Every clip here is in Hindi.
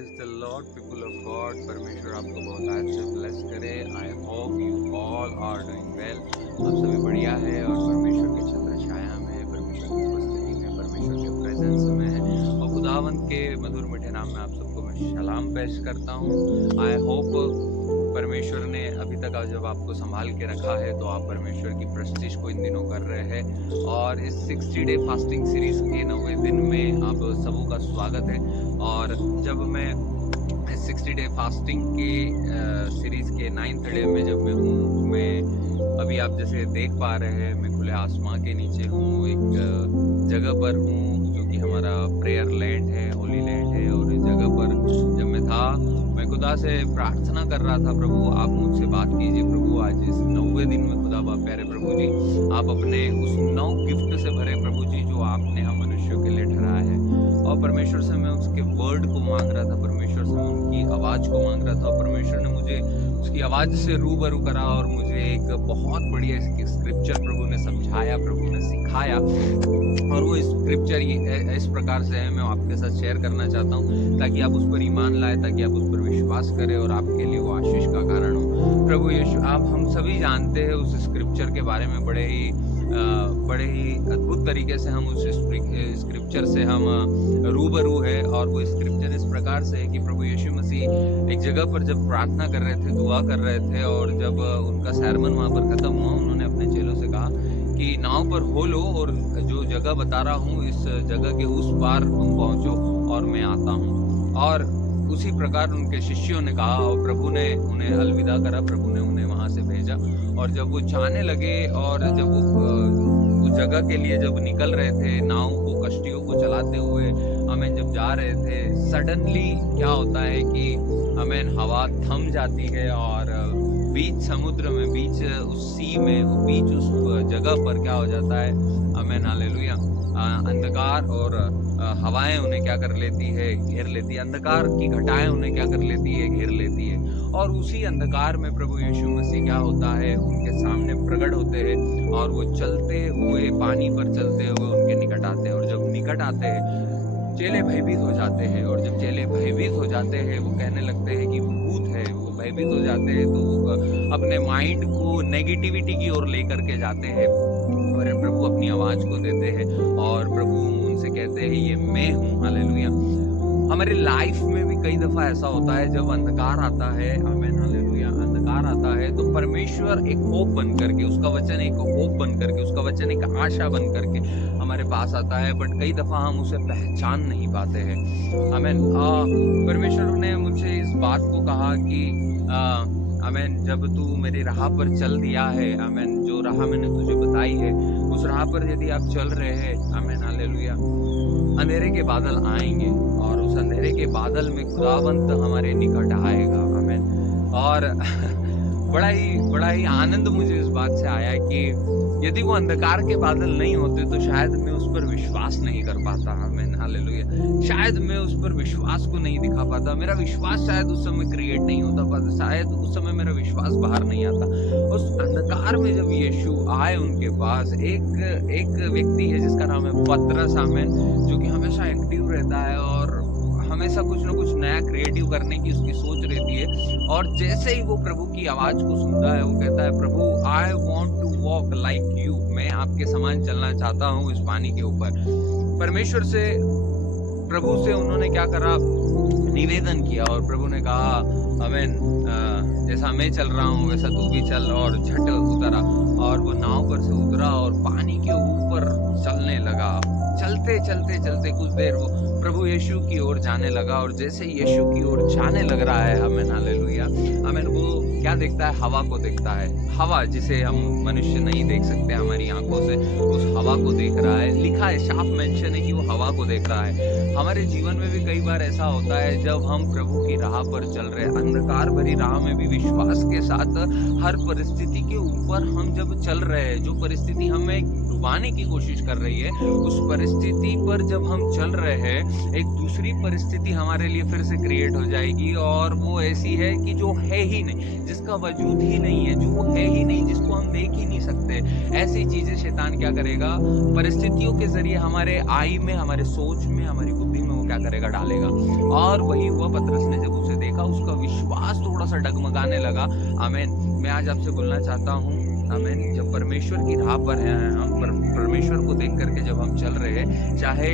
Praise the lord people of God. परमेश्वर आपको बहुत आज से ब्लेस करे। I hope you all are doing well. आप सभी बढ़िया है और परमेश्वर के छत्र छाया में, परमेश्वर की उपस्थिति में, परमेश्वर के प्रेजेंस में है और खुदावंत के मधुर मीठे नाम में आप सबको मैं सलाम पेश करता हूँ। आई होप परमेश्वर ने अभी तक जब आपको संभाल के रखा है तो आप परमेश्वर की प्रस्टिश को इन दिनों कर रहे हैं और इस 60 डे फास्टिंग सीरीज के 90वें दिन में आप सबों का स्वागत है। और जब मैं इस 60 डे फास्टिंग के सीरीज के 9th डे में जब मैं हूँ, मैं अभी आप जैसे देख पा रहे हैं मैं खुले आसमां के नीचे हूँ, एक जगह पर हूँ जो कि हमारा प्रेयर लैंड है, होली लैंड है। और इस जगह पर जब मैं था, मैं खुदा से प्रार्थना कर रहा था, प्रभु आप मुझसे बात कीजिए। प्रभु आज इस 90वें दिन में खुदा बाप प्यारे प्रभु जी, आप अपने उस 9 गिफ्ट से भरे प्रभु जी जो आपने हम मनुष्यों के लिए ठहराया है। और परमेश्वर से मैं उसके वर्ड को मांग रहा था, परमेश्वर से मैं उनकी आवाज़ को मांग रहा था और परमेश्वर ने मुझे उसकी आवाज़ से रूबरू करा और मुझे एक बहुत बढ़िया स्क्रिप्चर प्रभु ने समझाया, प्रभु ने सिखाया। और वो स्क्रिप्चर इस प्रकार से है, मैं आपके साथ शेयर करना चाहता हूँ ताकि आप उस पर ईमान लाए, ताकि आप उस पर विश्वास करें और आपके लिए वो आशीष का कारण हो। प्रभु यीशु, आप हम सभी जानते हैं उस स्क्रिप्चर के बारे में, बड़े ही अद्भुत तरीके से हम उस स्क्रिप्चर से हम रूबरू है। और वो स्क्रिप्चर इस प्रकार से है कि प्रभु यीशु मसीह एक जगह पर जब प्रार्थना कर रहे थे, दुआ कर रहे थे और जब उनका सरमन वहाँ पर खत्म हुआ, उन्होंने अपने चेलों से कहा कि नाव पर हो लो और जो जगह बता रहा हूँ इस जगह के उस पार तुम पहुँचो और मैं आता हूँ। और उसी प्रकार उनके शिष्यों ने कहा और प्रभु ने उन्हें अलविदा करा, प्रभु ने उन्हें वहाँ से भेजा। और जब वो जाने लगे और जब वो उस जगह के लिए जब निकल रहे थे, नाव को, कश्तियों को चलाते हुए हमें जब जा रहे थे, सडनली क्या होता है कि हमें हवा थम जाती है और बीच समुद्र में, बीच उस सी में, बीच उस जगह पर क्या हो जाता है, आमीन हालेलुया, अंधकार और हवाएं उन्हें क्या कर लेती है, घेर लेती है। अंधकार की घटाएं उन्हें क्या कर लेती है, घेर लेती है। और उसी अंधकार में प्रभु यीशु मसीह क्या होता है, उनके सामने प्रकट होते हैं और वो चलते हुए, पानी पर चलते हुए उनके निकट आते हैं। और जब निकट आते हैं, चेले भयभीत हो जाते हैं। और जब चेले भयभीत हो जाते हैं, वो कहने लगते हैं कि भूत है। वो भयभीत हो जाते हैं तो वो अपने माइंड को नेगेटिविटी की ओर लेकर के जाते हैं और प्रभु अपनी आवाज़ को देते हैं और प्रभु उनसे कहते हैं ये मैं हूँ। हालेलुया। हमारी लाइफ में भी कई दफ़ा ऐसा होता है जब अंधकार आता है, आमीन हालेलुया, अंधकार आता है तो परमेश्वर एक होप बन करके, उसका वचन एक होप बन करके, उसका वचन एक आशा बन करके हमारे पास आता है। बट कई दफ़ा हम उसे पहचान नहीं पाते हैं। आमीन। परमेश्वर ने मुझे इस बात को कहा कि आमीन, जब तू मेरी राह पर चल दिया है, आमीन, जो राह मैंने तुझे बताई है उस राह पर यदि आप चल रहे हैं, आमीन हालेलुया, अंधेरे के बादल आएंगे और उस अंधेरे के बादल में खुदावंत हमारे निकट आएगा। आमीन। और बड़ा ही आनंद मुझे इस बात से आया कि यदि वो अंधकार के बादल नहीं होते तो शायद मैं उस पर विश्वास नहीं कर पाता। आमीन हालेलुया। शायद मैं उस पर विश्वास को नहीं दिखा पाता, मेरा विश्वास शायद उस समय क्रिएट नहीं होता पाता, शायद उस समय मेरा विश्वास बाहर नहीं आता। उस अंधकार में जब यीशु आए उनके पास, एक व्यक्ति है जिसका नाम है पतरस, आमीन, जो कि हमेशा एक्टिव रहता है और हमेशा कुछ ना कुछ नया क्रिएटिव करने की उसकी सोच रहती है। और जैसे ही वो प्रभु की आवाज़ को सुनता है, वो कहता है प्रभु I want to walk like you, मैं आपके समान चलना चाहता हूँ इस पानी के ऊपर। परमेश्वर से, प्रभु से उन्होंने क्या करा, निवेदन किया और प्रभु ने कहा आमीन, जैसा मैं चल रहा हूँ वैसा तू भी चल। और झट उतरा और वो नाव पर से उतरा और पानी के ऊपर चलने लगा। चलते चलते चलते कुछ देर वो प्रभु यीशु की ओर जाने लगा और जैसे यीशु की ओर जाने लग रहा है, आमीन हालेलुया, आमीन, वो क्या देखता है, हवा को देखता है। हवा जिसे हम मनुष्य नहीं देख सकते हमारी आंखों से, उस हवा को देख रहा है। लिखा है, शाप मेंशन है कि वो हवा को देख रहा है। हमारे जीवन में भी कई बार ऐसा होता है जब हम प्रभु की राह पर चल रहे हैं, अंधकार भरी राह में भी विश्वास के साथ हर परिस्थिति के ऊपर हम जब चल रहे हैं, जो परिस्थिति हमें डुबाने की कोशिश कर रही है, उस परिस्थिति पर जब हम चल रहे हैं, एक दूसरी परिस्थिति हमारे लिए फिर से क्रिएट हो जाएगी और वो ऐसी है कि जो है ही नहीं, जिसका वजूद ही नहीं है, जो वो है ही नहीं, जिसको हम देख ही नहीं सकते। ऐसी चीजें शैतान क्या करेगा, परिस्थितियों के जरिए हमारे आई में, हमारे सोच में, हमारी बुद्धि में वो क्या करेगा, डालेगा। और वही हुआ, पतरस ने जब उसे देखा, उसका विश्वास थोड़ा सा डगमगाने लगा। आमीन। मैं आज आपसे बोलना चाहता हूँ, आमीन, जब परमेश्वर की राह पर हैं हम, परमेश्वर को देख करके जब हम चल रहे हैं, चाहे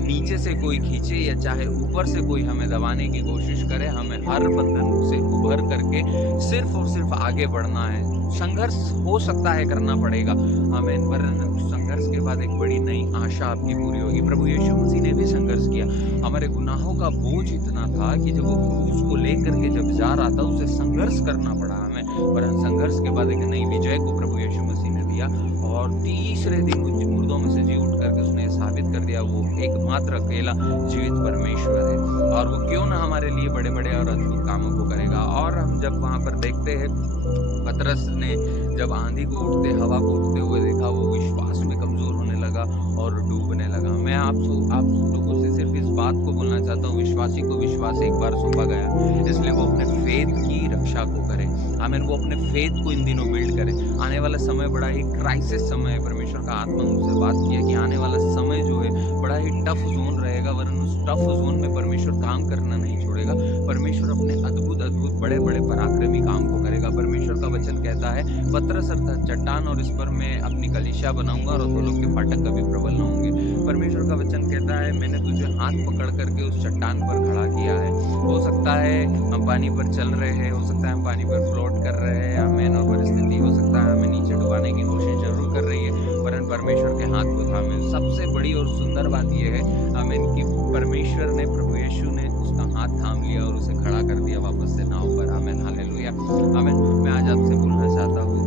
नीचे से कोई खींचे या चाहे ऊपर से कोई हमें दबाने की कोशिश करे, हमें हर बंधन से उभर करके सिर्फ और सिर्फ आगे बढ़ना है। संघर्ष हो सकता है करना पड़ेगा, आमीन, वरन उस संघर्ष के बाद एक बड़ी नई आशा आपकी पूरी होगी। प्रभु यीशु मसीह ने भी संघर्ष किया। हमारे गुनाहों का बोझ इतना था कि जब वो क्रूस को लेकर के जब जा रहा था, उसे संघर्ष करना पड़ा हमें, वरन संघर्ष के बाद एक नई विजय को प्रभु यीशु मसीह ने दिया। और तीसरे दिन मुर्दों में से जी उठ करके उसने साबित कर दिया वो एकमात्र अकेला जीवित परमेश्वर है, और वो क्यों ना हमारे लिए बड़े बड़े और अद्भुत कामों को करेगा। और हम जब वहां पर देखते हैं, पतरस ने जब आंधी को उठते, हवा को उठते हुए देखा, वो विश्वास में कमजोर होने लगा और डूबने लगा। मैं आप लोगों से सिर्फ इस बात को बोलना चाहता हूँ, विश्वासी को विश्वास एक बार सौंपा गया, इसलिए वो अपने फेथ की रक्षा को करे। आमीन। वो अपने फेथ को इन दिनों बिल्ड करे। आने वाला समय बड़ा ही क्राइसिस समय है। परमेश्वर का आत्मा मुझसे बात किया कि आने वाला समय जो है बड़ा ही टफ जोन रहेगा, वरन उस टफ जोन में परमेश्वर काम करना नहीं छोड़ेगा। परमेश्वर अपने अद्भुत अद्भुत बड़े बड़े पराक्रमी काम को करेगा। परमेश्वर का वचन कहता है, पतरस अर्थात चट्टान, और इस पर मैं अपनी कलीसिया बनाऊंगा और अधोलोक के फाटक कभी प्रबल न होंगे। परमेश्वर का वचन कहता है, मैंने तुझे हाथ पकड़ करके उस चट्टान पर खड़ा किया है। हो सकता है हम पानी पर चल रहे हैं, हो सकता है हम पानी पर फ्लोट कर रहे हैं, आमीन, और परिस्थिति हो सकता है हमें नीचे डुबाने की कोशिश जरूर कर रही है, वरन परमेश्वर के हाथ को थामे। सबसे बड़ी और सुंदर बात यह है, आमीन, कि परमेश्वर ने, प्रभु यीशु ने उसका हाथ थाम लिया और उसे खड़ा कर दिया वापस से नाव पर। आमीन, हालेलुया, आमीन। मैं आज आपसे बोलना चाहता हूँ,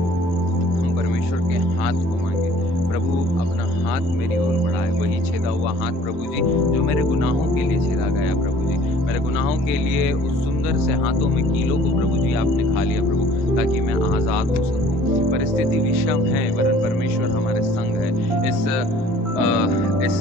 हम परमेश्वर के हाथ को मांगे। प्रभु अपना हाथ मेरी ओर बढ़ाए, वही छेदा हुआ हाथ प्रभु जी जो मेरे गुनाहों के लिए छेदा गया। प्रभु जी, मेरे गुनाहों के लिए उस सुंदर से हाथों में कीलों को प्रभु जी आपने खा लिया प्रभु, ताकि मैं आजाद हो सकूं। परिस्थिति विषम है, वरन परमेश्वर हमारे संग है। इस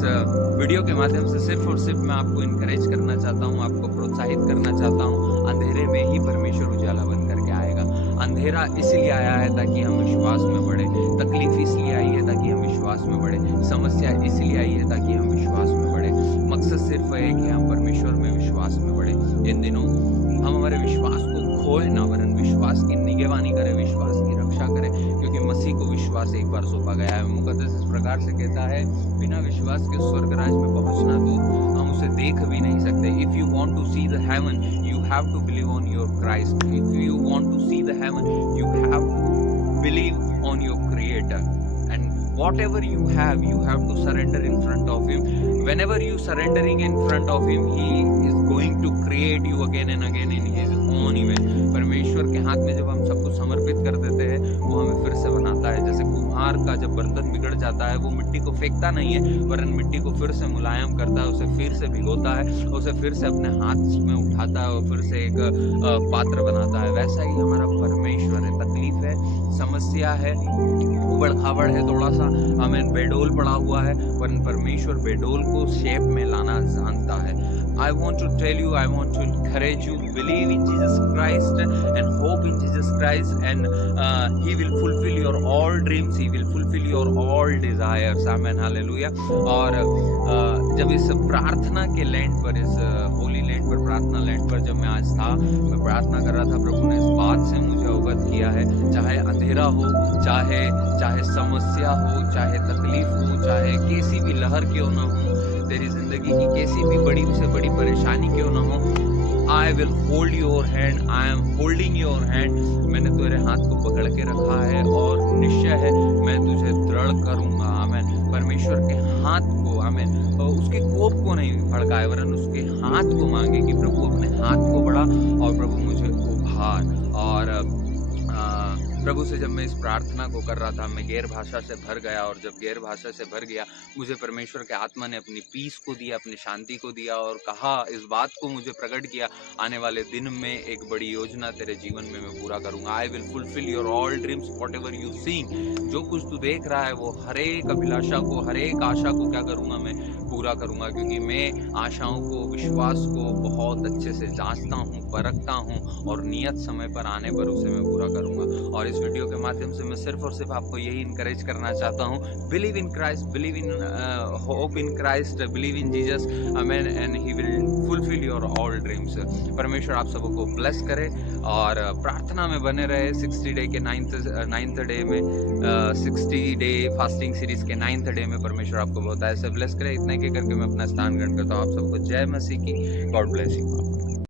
वीडियो के माध्यम से सिर्फ और सिर्फ मैं आपको इनकरेज करना चाहता हूँ, आपको प्रोत्साहित करना चाहता हूँ। अंधेरे में ही परमेश्वर उजाला बन करके आएगा। अंधेरा इसलिए आया है ताकि हम विश्वास में बढ़े, तकलीफ इसलिए आई है ताकि हम विश्वास में बढ़े, समस्या इसलिए आई है ताकि हम विश्वास में बढ़े। मकसद सिर्फ है कि हम परमेश्वर में विश्वास में बढ़े। इन दिनों हम हमारे विश्वास को खोए ना, वरन विश्वास की निगरानी करें, विश्वास की रक्षा करें, क्योंकि मसीह को विश्वास एक बार सौंपा गया है। मुकद्दस इस प्रकार से कहता है, बिना विश्वास के स्वर्ग राज में पहुंचना तो हम उसे देख भी नहीं सकते। If you want to see the heaven, you have to believe on your Christ. If you want to see the heaven, you have to believe on your creator, and whatever you have to surrender in front of him. Whenever you surrendering in front of him, he is going to create you again and again in his own image. परमेश्वर के हाथ में जब हम सब कुछ समर्पित कर देते हैं, वो हमें फिर से बनाता है। जैसे कुम्हार का जब बर्तन बिगड़ जाता है, वो मिट्टी को फेंकता नहीं है, वरन मिट्टी को फिर से मुलायम करता है, उसे फिर से भिगोता है, उसे फिर से अपने हाथ में उठाता है और फिर से एक पात्र बनाता है। वैसा ही हमारा परमेश्वर है। तकलीफ है, समस्या है, उबड़ खाबड़ है, थोड़ा सा हमें बेडोल पड़ा हुआ है, वरन परमेश्वर बेडोल को शेप में लाना जानता है। I want to tell you, I want to encourage you, believe in Jesus Christ and hope in Jesus Christ, and He will fulfill your all dreams, He will fulfill your all desires. Amen, hallelujah. और जब इस प्रार्थना के लैंड पर, इस होली लैंड पर, प्रार्थना लैंड पर जब मैं आज था, मैं प्रार्थना कर रहा था, प्रभु ने इस बात से मुझे अवगत किया है, चाहे अंधेरा हो, चाहे समस्या हो, चाहे तकलीफ हो, चाहे कैसी भी लहर क्यों ना हो, तेरी जिंदगी की कैसी भी बड़ी से बड़ी परेशानी क्यों ना हो, I will hold your hand, I am holding your hand. मैंने तेरे हाथ को पकड़ के रखा है और निश्चय है मैं तुझे दृढ़ करूंगा। आमीन। परमेश्वर के हाथ को, आमीन, उसके कोप को नहीं भड़काए, वरन उसके हाथ को मांगे कि प्रभु अपने हाथ को बढ़ा और प्रभु मुझे उभार। और प्रभु से जब मैं इस प्रार्थना को कर रहा था, मैं गैर भाषा से भर गया, और जब गैर भाषा से भर गया, मुझे परमेश्वर के आत्मा ने अपनी पीस को दिया, अपनी शांति को दिया, और कहा, इस बात को मुझे प्रकट किया, आने वाले दिन में एक बड़ी योजना तेरे जीवन में मैं पूरा करूंगा। I will fulfil your all dreams what ever you seeing. जो कुछ तू देख रहा है वो हर एक अभिलाषा को, हर एक आशा को क्या करूंगा, मैं पूरा करूंगा, क्योंकि मैं आशाओं को, विश्वास को बहुत अच्छे से जांचता हूँ, परखता हूँ, और नियत समय पर आने पर उसे मैं पूरा करूंगा। और इस इस वीडियो के माध्यम से मैं सिर्फ और सिर्फ आपको यही इनकरेज करना चाहता हूँ, believe in Christ, believe in hope in Christ, believe in Jesus, amen, and he will fulfil your all dreams. परमेश्वर आप सबको ब्लेस करे और प्रार्थना में बने रहे। 60 डे के 9th डे में 60 डे फास्टिंग सीरीज के 9th डे में परमेश्वर आपको बहुत ऐसे ब्लेस करे। इतने के करके मैं अपना स्थान ग्रहण करता हूँ। आप सबको जय मसीह की। God bless you.